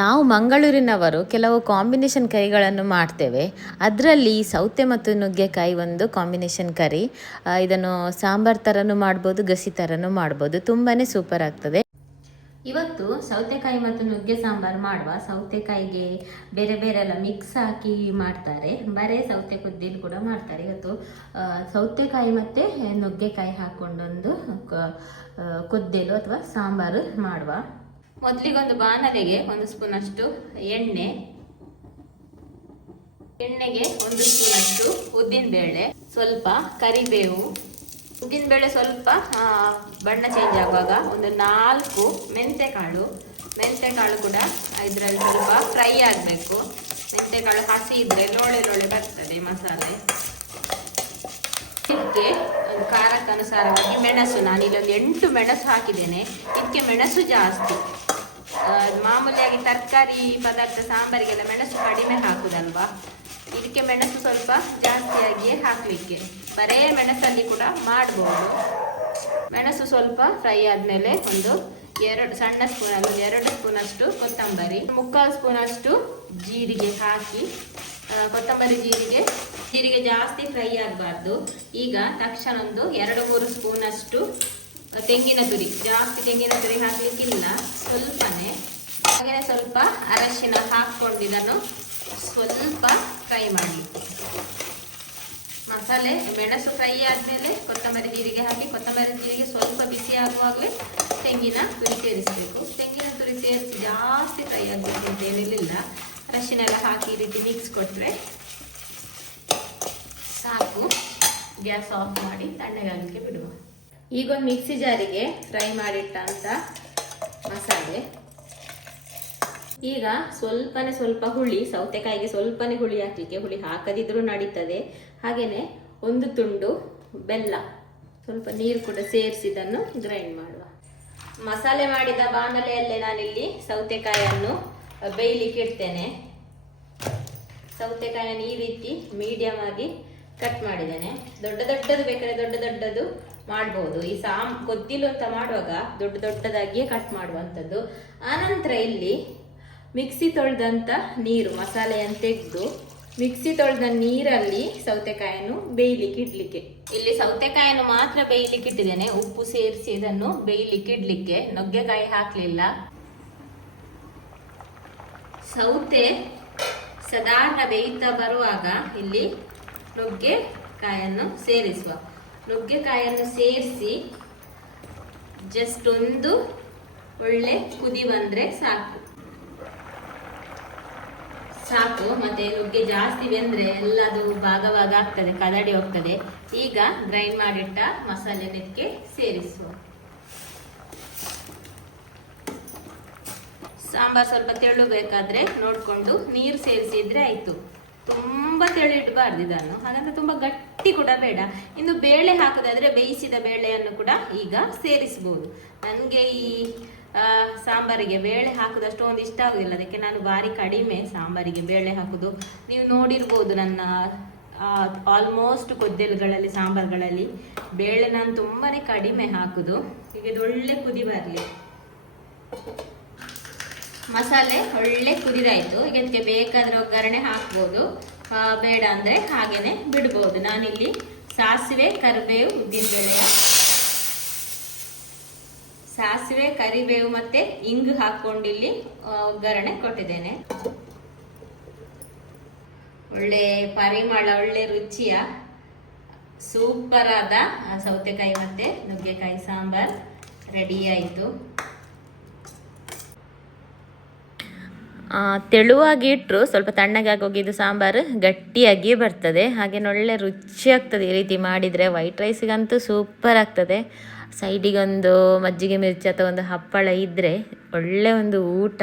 ನಾವು ಮಂಗಳೂರಿನವರು ಕೆಲವು ಕಾಂಬಿನೇಷನ್ ಕರಿಗಳನ್ನು ಮಾಡ್ತೇವೆ. ಅದರಲ್ಲಿ ಸೌತೆ ಮತ್ತು ನುಗ್ಗೆಕಾಯಿ ಒಂದು ಕಾಂಬಿನೇಷನ್ ಕರಿ. ಇದನ್ನು ಸಾಂಬಾರ್ ಥರನೂ ಮಾಡ್ಬೋದು, ಗಸಿ ಥರನೂ ಮಾಡ್ಬೋದು. ತುಂಬಾ ಸೂಪರ್ ಆಗ್ತದೆ. ಇವತ್ತು ಸೌತೆಕಾಯಿ ಮತ್ತು ನುಗ್ಗೆ ಸಾಂಬಾರು ಮಾಡುವ ಸೌತೆಕಾಯಿಗೆ ಬೇರೆ ಬೇರೆ ಎಲ್ಲ ಮಿಕ್ಸ್ ಹಾಕಿ ಮಾಡ್ತಾರೆ. ಬರೇ ಸೌತೆ ಕುದ್ದಿಲ್ ಕೂಡ ಮಾಡ್ತಾರೆ. ಇವತ್ತು ಸೌತೆಕಾಯಿ ಮತ್ತು ನುಗ್ಗೆಕಾಯಿ ಹಾಕ್ಕೊಂಡೊಂದು ಕುದ್ದಿಲು ಅಥವಾ ಸಾಂಬಾರು ಮಾಡುವ. ಮೊದಲಿಗೊಂದು ಬಾಣಲೆಗೆ ಒಂದು ಸ್ಪೂನ್ ಅಷ್ಟು ಎಣ್ಣೆ, ಎಣ್ಣೆಗೆ ಒಂದು ಸ್ಪೂನ್ ಅಷ್ಟು ಉದ್ದಿನಬೇಳೆ, ಸ್ವಲ್ಪ ಕರಿಬೇವು. ಉದ್ದಿನಬೇಳೆ ಸ್ವಲ್ಪ ಬಣ್ಣ ಚೇಂಜ್ ಆಗುವಾಗ ಒಂದು ನಾಲ್ಕು ಮೆಂತೆಕಾಳು. ಮೆಂತೆಕಾಳು ಕೂಡ ಇದರಲ್ಲಿ ಸ್ವಲ್ಪ ಫ್ರೈ ಆಗಬೇಕು. ಮೆಂತೆಕಾಳು ಹಸಿ ಇದ್ರೆ ಲೋಳೆ ಲೋಳೆ ಬರ್ತದೆ ಮಸಾಲೆ. ಇದಕ್ಕೆ ಒಂದು ಖಾರಕ್ಕನುಸಾರವಾಗಿ ಮೆಣಸು. ನಾನು ಇಲ್ಲೊಂದು ಎಂಟು ಮೆಣಸು ಹಾಕಿದ್ದೇನೆ. ಇದಕ್ಕೆ ಮೆಣಸು ಜಾಸ್ತಿ. ತರಕಾರಿ ಪದಾರ್ಥ ಸಾಂಬಾರಿಗೆಲ್ಲ ಮೆಣಸು ಕಡಿಮೆ ಹಾಕುದಲ್ವಾ? ಇದಕ್ಕೆ ಮೆಣಸು ಸ್ವಲ್ಪ ಜಾಸ್ತಿಯಾಗಿಯೇ ಹಾಕಲಿಕ್ಕೆ. ಬರೇ ಮೆಣಸಲ್ಲಿ ಕೂಡ ಮಾಡ್ಬೋದು. ಮೆಣಸು ಸ್ವಲ್ಪ ಫ್ರೈ ಆದಮೇಲೆ ಒಂದು ಎರಡು ಸಣ್ಣ ಸ್ಪೂನ್ ಎರಡು ಸ್ಪೂನಷ್ಟು ಕೊತ್ತಂಬರಿ, ಮುಕ್ಕಾಲು ಸ್ಪೂನಷ್ಟು ಜೀರಿಗೆ ಹಾಕಿ ಕೊತ್ತಂಬರಿ ಜೀರಿಗೆ. ಜೀರಿಗೆ ಜಾಸ್ತಿ ಫ್ರೈ ಆಗಬಾರ್ದು. ಈಗ ತಕ್ಷಣ ಒಂದು ಎರಡು ಮೂರು ಸ್ಪೂನಷ್ಟು ತೆಂಗಿನ ತುರಿ. ಜಾಸ್ತಿ ತೆಂಗಿನ ತುರಿ ಹಾಕಲಿಕ್ಕಿಲ್ಲ. ಸ್ವಲ್ಪನೇ ಹಾಗೆಯೇ ಸ್ವಲ್ಪ ಅರಶಿನ ಹಾಕ್ಕೊಂಡು ಸ್ವಲ್ಪ ಫ್ರೈ ಮಾಡಿ. ಮಸಾಲೆ, ಮೆಣಸು ಫ್ರೈ ಆದಮೇಲೆ ಕೊತ್ತಂಬರಿ ಜೀರಿಗೆ ಹಾಕಿ, ಕೊತ್ತಂಬರಿ ಜೀರಿಗೆ ಸ್ವಲ್ಪ ಬಿಸಿ ಆಗುವಾಗಲೇ ತೆಂಗಿನ ತುರಿ ಸೇರಿಸಬೇಕು. ತೆಂಗಿನ ತುರಿ ಜಾಸ್ತಿ ಫ್ರೈ ಆಗಬೇಕು ಅಂತ ಏನಿರಲಿಲ್ಲ ಅರಶಿನ ಎಲ್ಲ ಹಾಕಿ ಈ ರೀತಿ ಮಿಕ್ಸ್ ಕೊಟ್ಟರೆ ಸಾಕು. ಗ್ಯಾಸ್ ಆಫ್ ಮಾಡಿ ತಣ್ಣಗಾಗಲಿಕ್ಕೆ ಬಿಡುವ. ಈಗ ಒಂದು ಮಿಕ್ಸಿ ಜಾರಿಗೆ ಫ್ರೈ ಮಾಡಿಟ್ಟಂತ ಮಸಾಲೆ. ಈಗ ಸ್ವಲ್ಪನೇ ಸ್ವಲ್ಪ ಹುಳಿ, ಸೌತೆಕಾಯಿಗೆ ಸ್ವಲ್ಪನೇ ಹುಳಿ ಹಾಕಲಿಕ್ಕೆ ಹುಳಿ ಹಾಕದಿದ್ರೂ ನಡೀತದೆ. ಹಾಗೇನೆ ಒಂದು ತುಂಡು ಬೆಲ್ಲ, ಸ್ವಲ್ಪ ನೀರು ಕೂಡ ಸೇರಿಸಿದನ್ನು ಗ್ರೈಂಡ್ ಮಾಡುವ. ಮಸಾಲೆ ಮಾಡಿದ ಬಾಣಲೆಯಲ್ಲೇ ನಾನಿಲ್ಲಿ ಸೌತೆಕಾಯಿಯನ್ನು ಬೇಯಲಿಕ್ಕೆ ಇಡ್ತೇನೆ. ಸೌತೆಕಾಯಿಯನ್ನು ಈ ರೀತಿ ಮೀಡಿಯಂ ಆಗಿ ಕಟ್ ಮಾಡಿದ್ದೇನೆ. ದೊಡ್ಡ ದೊಡ್ಡದು ಬೇಕಾದ್ರೆ ದೊಡ್ಡ ದೊಡ್ಡದು ಮಾಡ್ಬೋದು. ಈ ಸಾಮ್ ಗೊತ್ತಿಲ್ಲ ಅಂತ ಮಾಡುವಾಗ ದೊಡ್ಡ ದೊಡ್ಡದಾಗಿಯೇ ಕಟ್ ಮಾಡುವಂಥದ್ದು. ಆನಂತರ ಇಲ್ಲಿ ಮಿಕ್ಸಿ ತೊಳೆದಂಥ ನೀರು ಮಸಾಲೆಯನ್ನು ತೆಗೆದು ಮಿಕ್ಸಿ ತೊಳೆದ ನೀರಲ್ಲಿ ಸೌತೆಕಾಯನ್ನು ಬೇಯ್ಲಿಕ್ಕೆ ಇಡ್ಲಿಕ್ಕೆ. ಇಲ್ಲಿ ಸೌತೆಕಾಯನ್ನು ಮಾತ್ರ ಬೇಯ್ಲಿಕ್ಕೆ ಇಟ್ಟಿದ್ದೇನೆ. ಉಪ್ಪು ಸೇರಿಸಿ ಇದನ್ನು ಬೇಯ್ಲಿಕ್ಕೆ ಇಡ್ಲಿಕ್ಕೆ. ನುಗ್ಗೆಕಾಯಿ ಹಾಕ್ಲಿಲ್ಲ. ಸೌತೆ ಸಾಧಾರಣ ಬೇಯುತ್ತಾ ಬರುವಾಗ ಇಲ್ಲಿ ನುಗ್ಗೆಕಾಯನ್ನು ಸೇರಿಸುವ. ನುಗ್ಗೆಕಾಯನ್ನು ಸೇರಿಸಿ ಜಸ್ಟ್ ಒಂದು ಒಳ್ಳೆ ಕುದಿ ಬಂದ್ರೆ ಸಾಕು. ಸಾಕು, ಮತ್ತೆ ನುಗ್ಗೆ ಜಾಸ್ತಿ ಬೆಂದ್ರೆ ಎಲ್ಲದು ಭಾಗ ಭಾಗ ಆಗ್ತದೆ ಕದಡಿ ಹೋಗ್ತದೆ. ಈಗ ಗ್ರೈಂಡ್ ಮಾಡಿಟ್ಟ ಮಸಾಲೆ ಇದಕ್ಕೆ ಸೇರಿಸುವ. ಸಾಂಬಾರ್ ಸ್ವಲ್ಪ ತೆಳು ಬೇಕಾದ್ರೆ ನೋಡ್ಕೊಂಡು ನೀರು ಸೇರಿಸಿದ್ರೆ ಆಯ್ತು. ತುಂಬಾ ತೆಳು ಇಡಬಾರ್ದು ಇದನ್ನು. ಹಾಗಂತ ತುಂಬಾ ಗಟ್ಟಿ ಕೂಡ ಬೇಡ. ಇನ್ನು ಬೇಳೆ ಹಾಕೋದಾದ್ರೆ ಬೇಯಿಸಿದ ಬೇಳೆಯನ್ನು ಕೂಡ ಈಗ ಸೇರಿಸಬಹುದು ನನಗೆ ಈ ಸಾಂಬಾರಿಗೆ ಬೇಳೆ ಹಾಕುದು ಅಷ್ಟೊಂದು ಇಷ್ಟ ಆಗುದಿಲ್ಲ. ಅದಕ್ಕೆ ನಾನು ಭಾರಿ ಕಡಿಮೆ ಸಾಂಬಾರಿಗೆ ಬೇಳೆ ಹಾಕುದು. ನೀವು ನೋಡಿರ್ಬೋದು ನನ್ನ ಆಲ್ಮೋಸ್ಟ್ ಕೊದ್ದೆಲುಗಳಲ್ಲಿ, ಸಾಂಬಾರುಗಳಲ್ಲಿ ಬೇಳೆ ನಾನು ತುಂಬಾ ಕಡಿಮೆ ಹಾಕುದು. ಈಗ ಒಳ್ಳೆ ಕುದಿ ಬರಲಿ. ಮಸಾಲೆ ಒಳ್ಳೆ ಕುದಿದಾಯ್ತು. ಈಗ ಅದಕ್ಕೆ ಬೇಕಾದ್ರೆ ಒಗ್ಗರಣೆ ಹಾಕ್ಬೋದು. ಬೇಡ ಅಂದ್ರೆ ಹಾಗೇನೆ ಬಿಡ್ಬೋದು. ನಾನಿಲ್ಲಿ ಸಾಸಿವೆ, ಕರಿಬೇವು ಉದ್ದಿನಬೇಳೆಯ ಸಾಸಿವೆ, ಕರಿಬೇವು ಮತ್ತೆ ಇಂಗ್ ಹಾಕೊಂಡು ಇಲ್ಲಿ ಒಗ್ಗರಣೆ ಕೊಟ್ಟಿದ್ದೇನೆ. ಒಳ್ಳೆ ಪರಿಮಳ, ಒಳ್ಳೆ ರುಚಿಯ ಸೂಪರ್ ಆದ ಸೌತೆಕಾಯಿ ಮತ್ತೆ ನುಗ್ಗೆಕಾಯಿ ಸಾಂಬಾರ್ ರೆಡಿ ಆಯಿತು. ತೆಳುವಾಗಿ ಇಟ್ಟರು ಸ್ವಲ್ಪ ತಣ್ಣಗಾಗಿ ಹೋಗಿದ್ದು ಸಾಂಬಾರು ಗಟ್ಟಿಯಾಗಿ ಬರ್ತದೆ. ಹಾಗೆ ಒಳ್ಳೆ ರುಚಿ ಆಗ್ತದೆ ಈ ರೀತಿ ಮಾಡಿದರೆ. ವೈಟ್ ರೈಸಿಗಂತೂ ಸೂಪರ್ ಆಗ್ತದೆ. ಸೈಡಿಗೊಂದು ಮಜ್ಜಿಗೆ ಮಿರ್ಚಿ ಅಥವಾ ಒಂದು ಹಪ್ಪಳ ಇದ್ದರೆ ಒಳ್ಳೆ ಒಂದು ಊಟ.